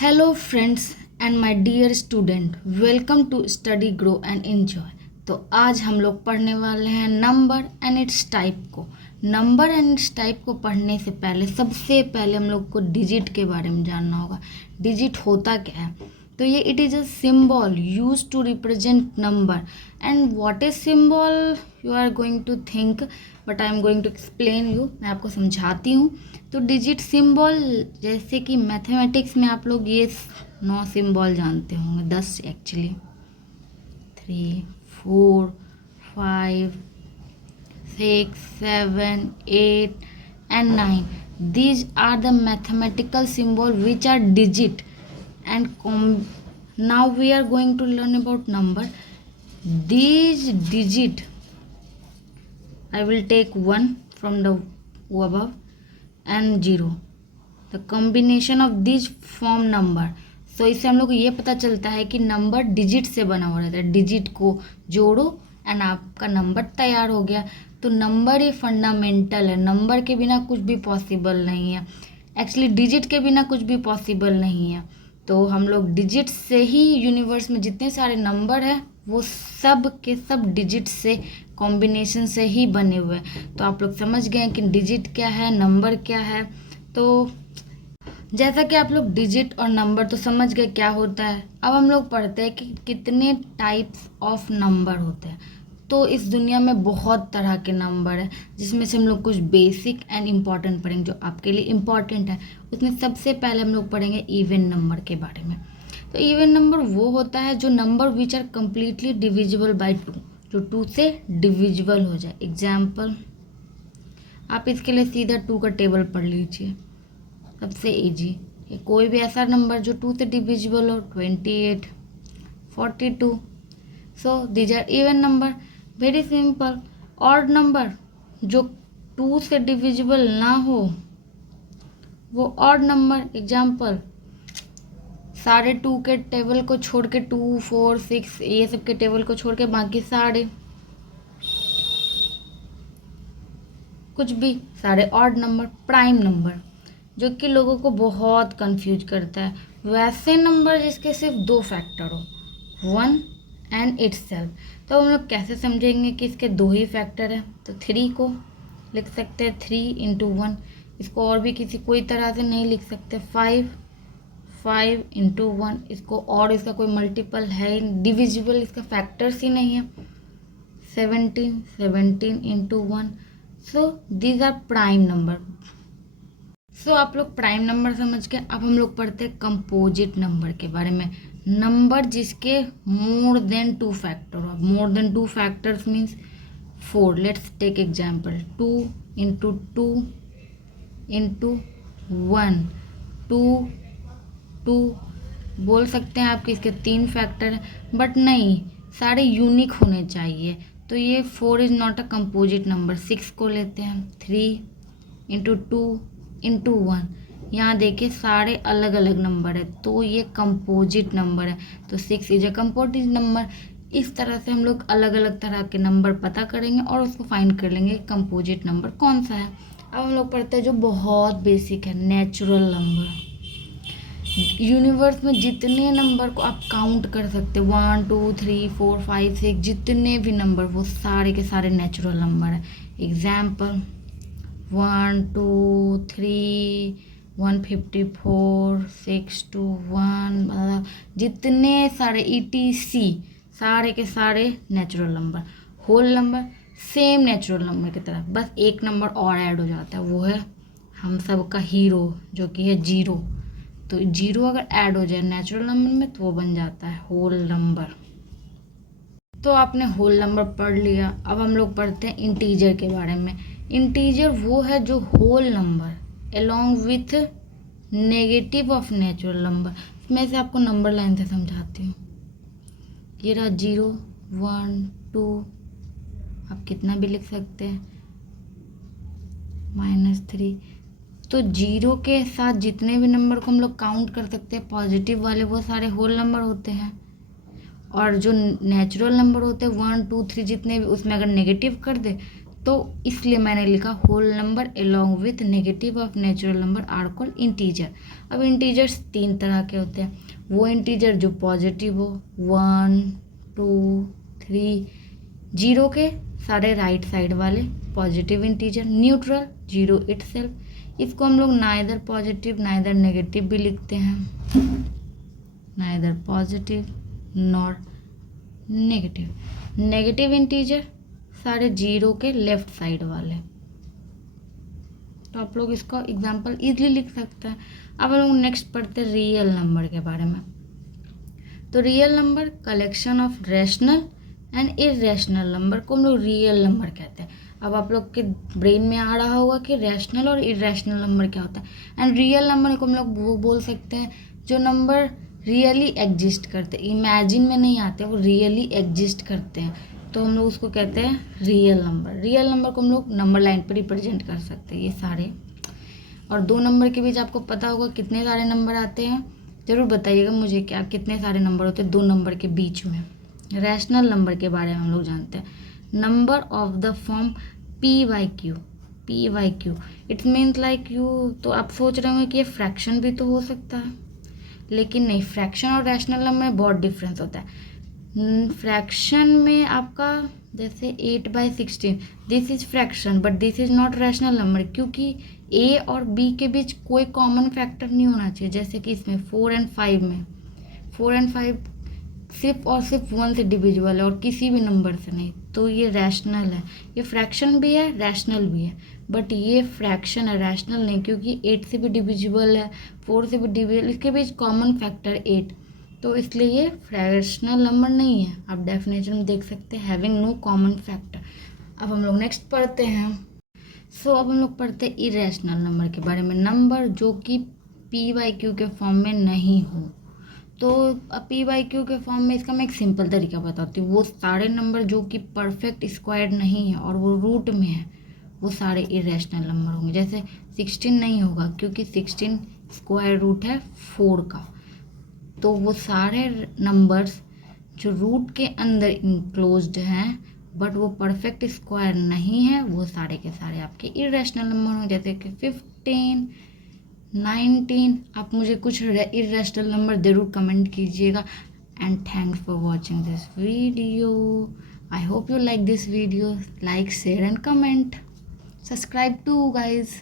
Hello friends and my dear student, welcome to study grow and enjoy. तो आज हम लोग पढ़ने वाले हैं नंबर एंड इट्स टाइप को। नंबर एंड इट्स टाइप को पढ़ने से पहले सबसे पहले हम लोग को डिजिट के बारे में जानना होगा। डिजिट होता क्या है? तो ये it is a symbol use to represent number. And what is symbol you are going to think, but I am going to explain you. मैं आपको समझाती हूँ। तो डिजिट सिंबल, जैसे कि मैथमेटिक्स में आप लोग ये 9 सिंबल जानते होंगे, 10 actually, 3, 4, 5, 6, 7, 8 and 9. These are the mathematical symbol which are digit and now we are going to learn about number. These digit, I will take 1 from the above and 0. The combination of these form number. So इससे हम लोग को ये पता चलता है कि number digit से बना हुआ रहता है। डिजिट को जोड़ो एंड आपका नंबर तैयार हो गया। तो नंबर ही फंडामेंटल है। नंबर के बिना कुछ भी पॉसिबल नहीं है। एक्चुअली डिजिट के बिना कुछ भी पॉसिबल नहीं है। तो हम लोग डिजिट से ही, यूनिवर्स में जितने सारे नंबर हैं वो सब के सब डिजिट से, कॉम्बिनेशन से ही बने हुए हैं। तो आप लोग समझ गए कि डिजिट क्या है, नंबर क्या है। तो जैसा कि आप लोग डिजिट और नंबर तो समझ गए क्या होता है। अब हम लोग पढ़ते हैं कि कितने टाइप्स ऑफ नंबर होते हैं। तो इस दुनिया में बहुत तरह के नंबर हैं, जिसमें से हम लोग कुछ बेसिक एंड इम्पॉर्टेंट पढ़ेंगे जो आपके लिए इम्पॉर्टेंट है। उसमें सबसे पहले हम लोग पढ़ेंगे इवन नंबर के बारे में। तो इवन नंबर वो होता है जो number which are completely divisible by 2, जो 2 से डिविजिबल हो जाए। एग्जाम्पल, आप इसके लिए सीधा 2 का टेबल पढ़ लीजिए, सबसे इजी। कोई भी ऐसा नंबर जो 2 से डिविजिबल हो, 28, 42। So these are even number. Very simple. Odd number जो 2 से डिविजिबल ना हो वो ऑड नंबर। एग्जाम्पल, साढ़े 2 के टेबल को छोड़ के 2, 4, 6 ये सब के टेबल को छोड़ के बाकी साढ़े, कुछ भी सारे ऑड नंबर। प्राइम नंबर जो कि लोगों को बहुत कंफ्यूज करता है। वैसे नंबर जिसके सिर्फ 2 फैक्टर हो, 1 एंड इटसेल्फ। तो हम लोग कैसे समझेंगे कि इसके 2 ही फैक्टर है? तो 3 को लिख सकते हैं 3 इंटू 1। इसको और भी किसी कोई तरह से नहीं लिख सकते। 5 इंटू 1, इसको और इसका कोई मल्टीपल है, डिविजिबल इसका फैक्टर्स ही नहीं है। 17 into 1। So these are prime number. सो आप लोग प्राइम नंबर समझ के अब हम लोग पढ़ते हैं कंपोजिट नंबर के बारे में। नंबर जिसके मोर देन 2 फैक्टर हो। More than 2 factors means 4। Let's take example, 2 into 2 into 1, 2 बोल सकते हैं आप कि इसके 3 फैक्टर हैं, बट नहीं, सारे यूनिक होने चाहिए। तो ये 4 is not a composite number. 6 को लेते हैं, 3 इंटू 2 इंटू 1। यहाँ देखिए सारे अलग अलग नंबर है, तो ये कंपोजिट नंबर है। तो 6 इज अ कंपोजिट नंबर। इस तरह से हम लोग अलग अलग तरह के नंबर पता करेंगे और उसको फाइंड कर लेंगे कंपोजिट नंबर कौन सा है। अब हम लोग पढ़ते हैं जो बहुत बेसिक है, नेचुरल नंबर। यूनिवर्स में जितने नंबर को आप काउंट कर सकते, 1, 2, 3, 4, 5, 6, जितने भी नंबर, वो सारे के सारे नेचुरल नंबर है। एग्जाम्पल, 1, 2, 3, 154, 6 to 1, जितने सारे ETC, सारे के सारे natural number. Whole number same natural number की तरह, बस एक नंबर और ऐड हो जाता है, वो है हम सब का हीरो, जो कि है 0। तो 0 अगर ऐड हो जाए नेचुरल नंबर में तो वो बन जाता है होल नंबर। तो आपने होल नंबर पढ़ लिया। अब हम लोग पढ़ते हैं इंटीजर के बारे में। इंटीजर वो है जो whole number along with negative of natural number. मैं से आपको नंबर लाइन से समझाती हूँ। ये रहा 0, 1, 2, आप कितना भी लिख सकते हैं, -3। तो 0 के साथ जितने भी नंबर को हम लोग काउंट कर सकते हैं पॉजिटिव वाले, वो सारे होल नंबर होते हैं। और जो नेचुरल नंबर होते हैं 1, 2, 3 जितने भी, उसमें अगर नेगेटिव कर दे तो इसलिए मैंने लिखा whole number along with negative of natural number are called integer. अब इंटीजर्स 3 तरह के होते हैं, वो इंटीजर जो पॉजिटिव हो, 1 2 3, जीरो के सारे राइट साइड वाले positive integer, neutral zero itself. इसको हम लोग नाइदर पॉजिटिव नाइदर नेगेटिव भी लिखते हैं, neither positive nor negative. Negative integer सारे जीरो के लेफ्ट साइड वाले। तो आप लोग इसका एग्जाम्पल इजीली लिख सकते हैं। अब हम लोग नेक्स्ट पढ़ते हैं रियल नंबर के बारे में। तो real number collection of rational and irrational number को हम लोग रियल नंबर कहते हैं। अब आप लोग के ब्रेन में आ रहा होगा कि रैशनल और इरेशनल नंबर क्या होता है। एंड रियल नंबर को हम लोग वो बोल सकते हैं जो नंबर रियली एग्जिस्ट करते, इमेजिन में नहीं आते, वो रियली एग्जिस्ट करते हैं, तो हम लोग उसको कहते हैं रियल नंबर। रियल नंबर को हम लोग नंबर लाइन पर रिप्रेजेंट कर सकते हैं ये सारे। और 2 नंबर के बीच आपको पता होगा कितने सारे नंबर आते हैं, ज़रूर बताइएगा मुझे कि आप कितने सारे नंबर होते हैं 2 नंबर के बीच में। रैशनल नंबर के बारे में हम लोग जानते हैं, number of the form p/q। p/q it's means like you. तो आप सोच रहे होंगे कि ये फ्रैक्शन भी तो हो सकता है, लेकिन नहीं, फ्रैक्शन और रैशनल नंबर में बहुत डिफरेंस होता है। फ्रैक्शन में आपका जैसे 8/16, this is fraction but this is not rational number, क्योंकि ए और बी के बीच कोई कॉमन फैक्टर नहीं होना चाहिए। जैसे कि इसमें 4 और 5 में 4 और 5 सिर्फ और सिर्फ 1 से डिविजिबल है और किसी भी नंबर से नहीं, तो ये रैशनल है। ये फ्रैक्शन भी है रैशनल भी है, बट ये फ्रैक्शन है रैशनल नहीं, क्योंकि 8 से भी डिविजिबल है 4 से भी डिविजिबल, इसके बीच कॉमन फैक्टर 8, तो इसलिए ये फ्रैक्शनल नंबर नहीं है। आप डेफिनेशन में देख सकते हैं हैविंग नो कॉमन फैक्टर। अब हम लोग नेक्स्ट पढ़ते हैं। अब हम लोग पढ़ते हैं इरेशनल नंबर के बारे में, नंबर जो कि p/q के फॉर्म में नहीं हो। तो p/q के फॉर्म में इसका मैं एक सिंपल तरीका बताती हूँ। वो सारे नंबर जो कि परफेक्ट स्क्वायर नहीं है और वो रूट में है, वो सारे इरेशनल नंबर होंगे। जैसे 16 नहीं होगा क्योंकि 16 स्क्वायर रूट है 4 का, तो वो सारे नंबर्स जो रूट के अंदर इंक्लोज्ड हैं बट वो परफेक्ट स्क्वायर नहीं है, वो सारे के सारे आपके इरेशनल नंबर होंगे। जैसे कि 15 19। आप मुझे कुछ इरेशनल नंबर ज़रूर कमेंट कीजिएगा। And thanks for watching this video. I hope you like this video. Like, share and comment. Subscribe too guys.